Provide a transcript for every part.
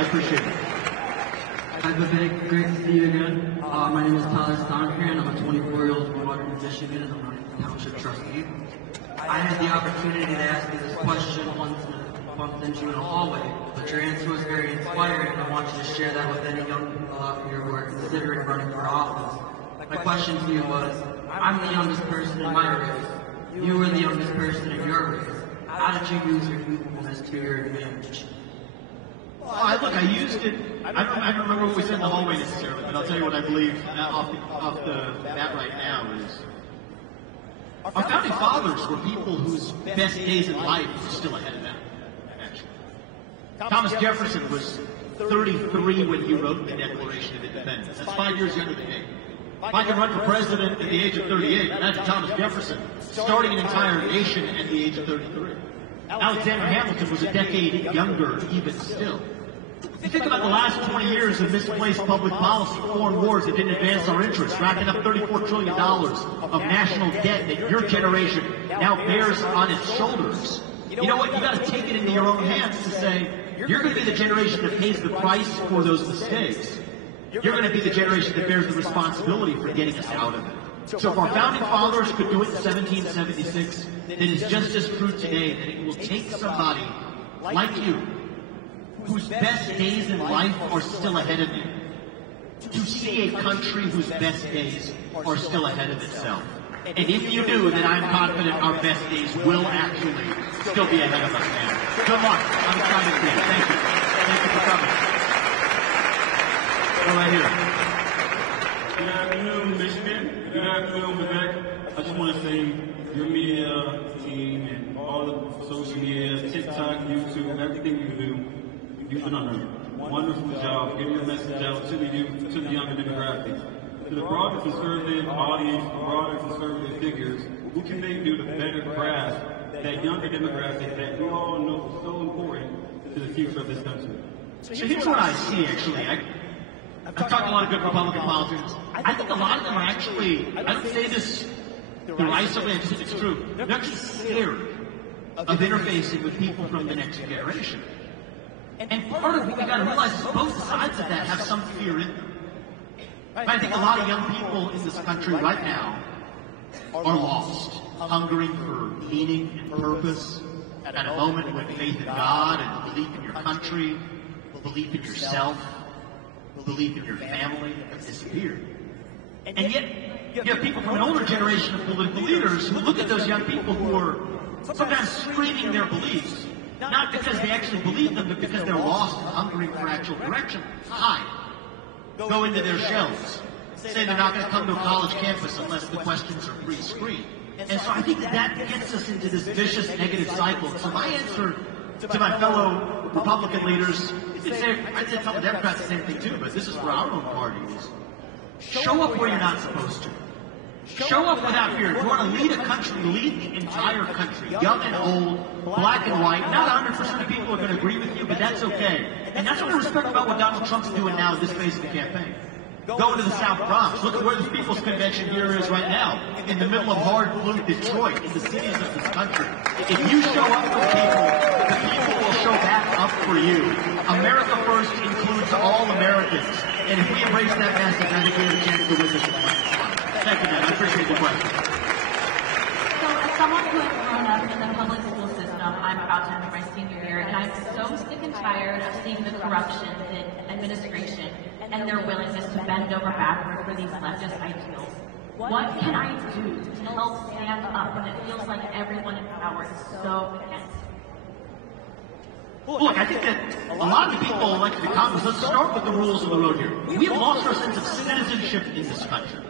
I appreciate it. Hi, Vivek. Great to see you again. My name is Tyler Stonkran. I'm a 24-year-old from Waterloo, Michigan, and I'm running for township trustee. I had the opportunity to ask you this question once and bumped into you in a hallway, but your answer was very inspiring, and I want you to share that with any young people out here who are considering running for office. My question to you was, I'm the youngest person in my race. You were the youngest person in your race. How did you use your youthfulness to your advantage? Well, look, I used it. I don't remember what we said in the hallway necessarily, but I'll tell you what I believe off the bat right now is our founding fathers were people whose best days in life were still ahead of them, actually. Thomas Jefferson was 33 when he wrote the Declaration of Independence. That's 5 years younger than me. If I could run for president at the age of 38, imagine Thomas Jefferson starting an entire nation at the age of 33. Alexander Hamilton was a decade younger even still. If you think about the last 20 years of misplaced public policy, foreign wars that didn't advance our interests, racking up $34 trillion of national debt that your generation now bears on its shoulders. You know what? You got to take it into your own hands to say, you're going to be the generation that pays the price for those mistakes. You're going to be the generation that bears the responsibility for getting us out of it. So if our founding fathers could do it in 1776, it is just as true today that it will take somebody like you, whose best days in life are still ahead of you, to see a country whose best days are still ahead of itself. And if you do, then I'm confident our best days will actually still be ahead of us, man. Good luck. I'm excited for you. Thank you. Thank you for coming. Go right here. Good afternoon, Michigan. Good afternoon, Vivek. I just want to say your media team and all the social media, TikTok, YouTube, everything you do, you've done a wonderful job getting your message out to the youth, to the younger demographics. To the broader conservative audience, broader conservative figures, what can they do to better grasp that younger demographic that we all know is so important to the future of this country? So here's what I see, actually. I've talked to a lot of good Republican politicians. I think a lot of them are actually, I don't say this derisively, I just think it's true. They're actually scared of interfacing with people from the next generation. And part of what we got to realize is both sides of that have some fear in them. I think a lot of young people in this country right now are lost, hungering for meaning and purpose at a moment when faith in God and belief in your country, belief in yourself, belief in your family have disappeared. And yet, you have people from an older generation of political leaders who look at those young people who are sometimes screaming their beliefs, not because they actually believe them, but because they're lost and hungering for actual direction. Hide. Go into their shells. Say they're not going to come to a college campus unless the questions are pre-screened. And so I think that gets us into this vicious negative cycle. So my answer to my fellow Republican leaders, I did tell the Democrats the same thing too, but this is for our own parties. Show up where you're not supposed to. Show up without fear. If you want to lead a country, lead the entire country, young and old, black and white. Not 100% of people are going to agree with you, but that's okay. And that's what I respect about what Donald Trump's doing now in this phase of the campaign. Go to the South Bronx. Look at where the People's Convention here is right now, in the middle of hard blue Detroit, in the cities of this country. If you show up for the people will show back up for you. America first includes all Americans. And if we embrace that message, I think we have a chance to win this election. Thank you, man. I appreciate the question. So as someone who has grown up in the public school system, I'm about to enter my senior year, and I'm so sick and tired of seeing the corruption in administration and their willingness to bend over backward for these leftist ideals. What can I do to help stand up when it feels like everyone in power is so against? Well, look, I think that a lot of the people elected to Congress, let's start with the rules of the road here. We have lost our sense of citizenship in this country.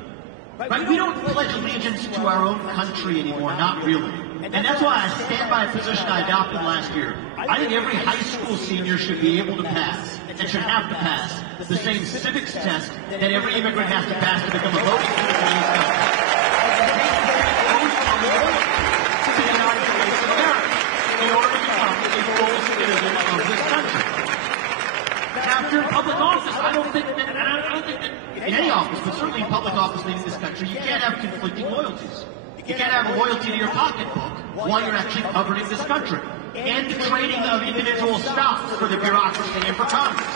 Right? We don't pledge allegiance to our own country anymore, not really. And that's why I stand by a position I adopted last year. I think every high school senior should be able to pass, and should have to pass, the same civics test that every immigrant has to pass to become a voting citizen in this country. To the United States of America, in order to become a full citizen of this country. Now, if you're in public office, I don't think that in any office, but certainly in public office leading this country, you can't have conflicting loyalties. You can't have a loyalty to your pocketbook while you're actually governing this country. And the trading of individual stocks for the bureaucracy and for Congress.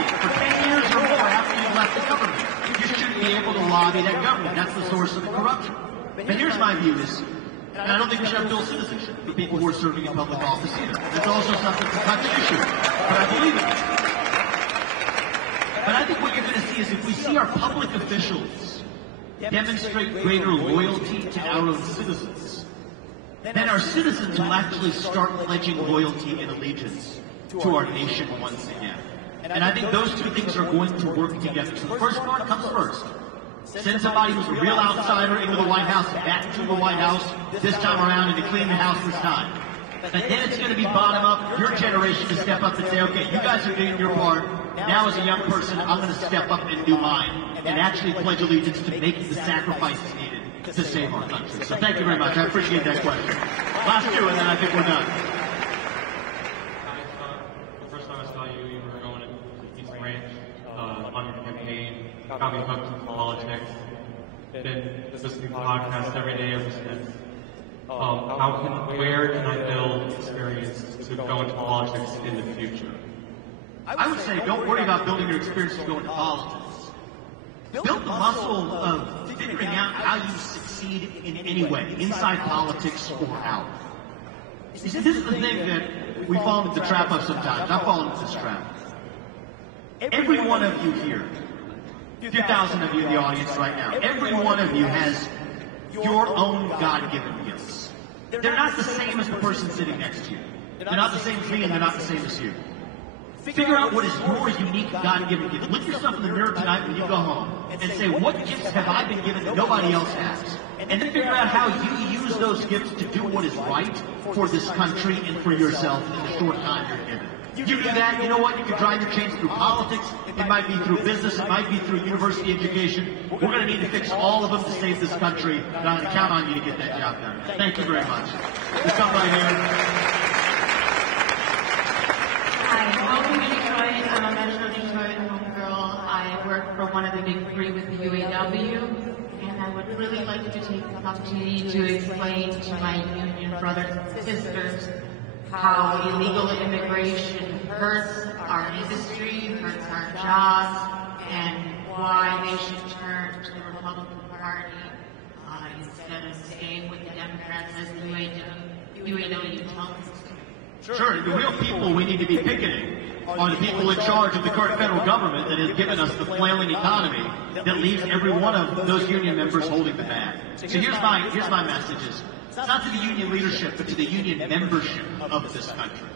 lobby for 10 years or more after you've left the government. You shouldn't be able to lobby that government. That's the source of the corruption. But here's my view, and I don't think we should have dual citizenship for people who are serving in public office either. That's also something to touch the issue, but I believe in it. But I think what you're going to see is if we see our public officials demonstrate greater loyalty to our own citizens, then our citizens will actually start pledging loyalty and allegiance to our nation once again. And I think those two things are going to work together. So the first part comes first. Send somebody who's a real outsider into the White House, back to the White House this time around, and to clean the house this time. But then it's going to be bottom up, your generation to step up and say, okay, you guys are doing your part. Now as a young person, I'm going to step up and do mine, and actually pledge allegiance to make the sacrifices needed to save our country. So thank you very much. I appreciate that question. Last two, and then I think we're done. The first time I saw you, you were going to East Ranch on your campaign, got me hooked into politics. Been listening to podcasts every day ever since. Where can I build experience to go into politics in the future? I would say don't worry about building your experience to go into politics. Build the muscle of figuring out how you succeed in any way, inside politics or out. This is the thing that we fall into the trap of sometimes. I've fallen into this trap. Every one of you here, 2,000 of you in the audience right now, every one of you has your own God-given gifts. They're not the same as the person sitting next to you. They're not the same as me, and they're not the same as you. Figure out what is your unique God-given gift. Look yourself in the mirror tonight when you go home and say, what gifts have I been given that nobody else has? And then figure out how you use those gifts to do what is right for this country and for yourself in the short time you're given. You do that, you know what? You can drive your change through politics. It might be through business. It might be through university education. We're going to need to fix all of them to save this country, and I'm going to count on you to get that job done. Thank you very much. Let's come right here. Welcome to Detroit. I'm a Metro Detroit homegirl. I work for one of the big three with the UAW, and I would really like to take this opportunity to explain to my union brothers and sisters how illegal immigration hurts our industry, hurts our jobs, and why they should turn to the Republican Party instead of staying with the Democrats as the UAW tells us to. Sure, the real people we need to be picketing are the people in charge of the current federal government that has given us the flailing economy that leaves every one of those union members holding the bag. So here's my message is, it's not to the union leadership, but to the union membership of this country.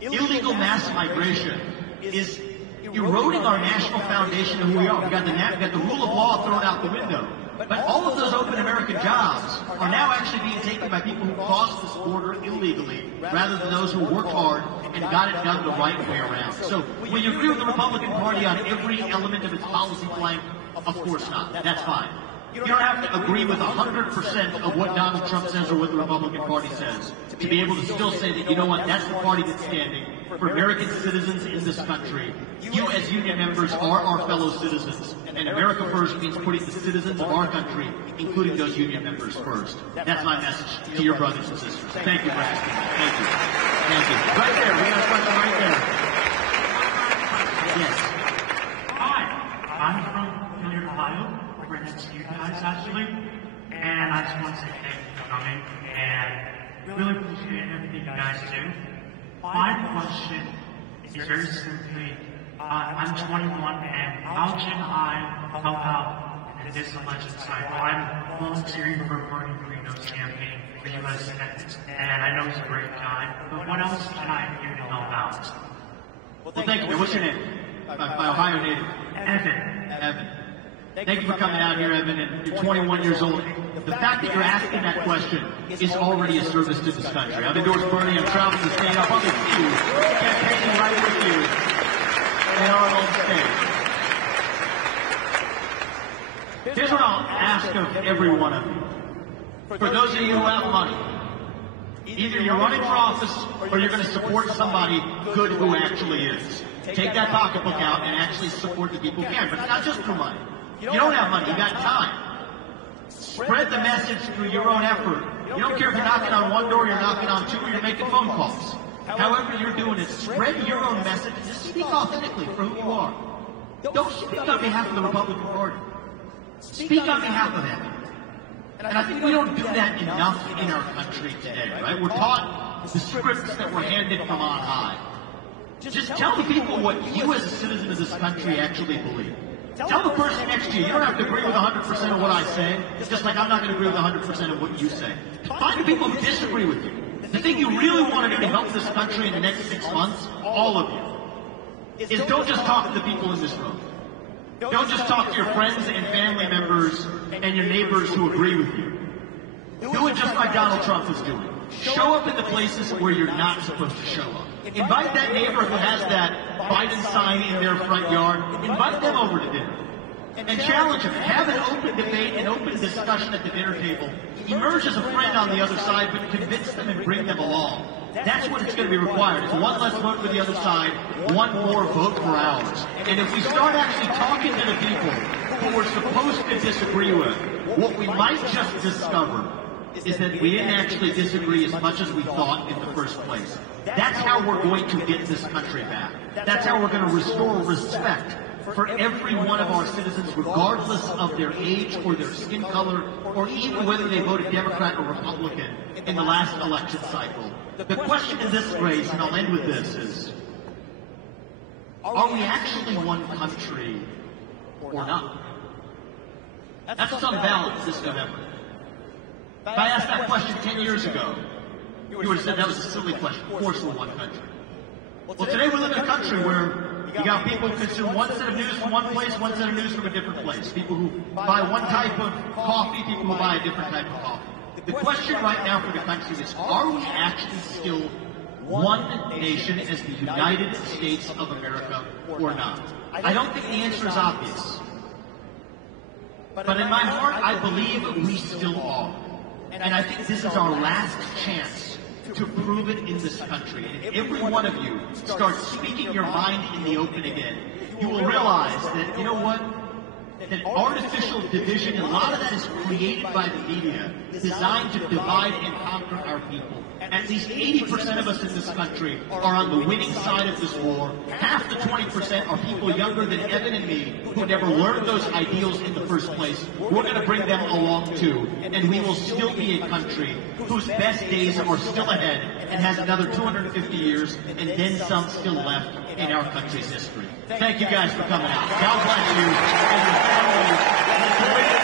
Illegal mass migration is eroding our national foundation of who we are. We've got the rule of law thrown out the window. But all of those open American jobs are now actually being taken by people who crossed this border illegally, rather than those who worked hard and got it done the right way around. So when you agree with the Republican Party on every element of its policy plank, of course not. That's fine. You don't have to agree with 100% of what Donald Trump says or what the Republican Party says to be able to still say that, you know what, that's the party that's standing for American citizens in this country. You as union members are our fellow citizens. And America First means putting the citizens of our country, including those union members, first. That's my message to your brothers and sisters. Thank you for asking that. Thank you. Thank you. Right there. We got a question right there. Yes. Hi. I'm from Hilliard, Ohio. We're next to you guys, actually. And I just want to say thank you for coming. And really appreciate everything you guys do. My question is very simply, I'm 21, and how can I help out in this election cycle? I'm volunteering for Bernie Marino's campaign for U.S. Senate, and I know it's a great time, but what else can I do to help out? Well, thank you. What's your name? My Ohio native. Evan. Thank you for coming out here, Evan, and you're 21 years old. The fact that you're asking that question is already a service to this country. I've endorsed Bernie. I'm traveling the state. I'll probably see you, campaigning right with you in our own state. Here's what I'll ask of every one of you. For those of you who have money, either you're running for office or you're going to support somebody good who actually is. Take that pocketbook out and actually support the people who can. But it's not just for money. You don't have money. You got time. Spread the message through your own effort. You don't care if you're knocking on one door, you're knocking on two, or you're making phone calls. however you're doing it, spread your own message. Just speak authentically for who you are. Don't speak on behalf of the Republican Party. Speak on behalf of them. And I think we don't do that enough in our country today, right? We're taught the scripts that were handed from on high. Just tell the people what you as a citizen of this country actually believe. Tell the person next to you, you don't have to agree with 100% of what I say, just like I'm not going to agree with 100% of what you say. Find the people who disagree with you. The thing you really want to do to help this country in the next 6 months, all of you, is don't just talk to the people in this room. Don't just talk to your friends and family members and your neighbors who agree with you. Do it just like Donald Trump is doing. Show up in the places where you're not supposed to show up. Invite that neighbor who has that Biden sign in their front yard. Invite them over to dinner. And challenge them. Have an open debate, an open discussion at the dinner table. Emerge as a friend on the other side, but convince them and bring them along. That's what it's going to be required. It's one less vote for the other side, one more vote for ours. And if we start actually talking to the people who we're supposed to disagree with, what we might just discover is that we didn't actually disagree as much as we thought in the first place. That's how we're going to get this country back. That's how we're going to restore respect for every one of our citizens, regardless of their age or their skin color, or even whether they voted Democrat or Republican in the last election cycle. The question in this race, and I'll end with this, is, are we actually one country or not? That's what's on the ballot this November. If I asked that question 10 years ago, you would have said that was a silly question. Of course we're one country. Well, today we live in a country where you got people who consume one set of news from one place, one set of news from a different place. People who buy one type of coffee, people who buy a different type of coffee. The question right now for the country is, are we actually still one nation as the United States of America or not? I don't think the answer is obvious. But in my heart, I believe we still are. And I think this is our last chance to prove it in this country. And if every one of you starts speaking your mind in the open again, you will realize that, you know what? That artificial division, and a lot of that is created by the media, designed to divide and conquer our people. At least 80% of us in this country are on the winning side of this war. Half the 20% are people younger than Evan and me who never learned those ideals in the first place. We're going to bring them along too, and we will still be a country whose best days are still ahead and has another 250 years and then some still left in our country's history. Thank you guys for coming out. God bless you and your families.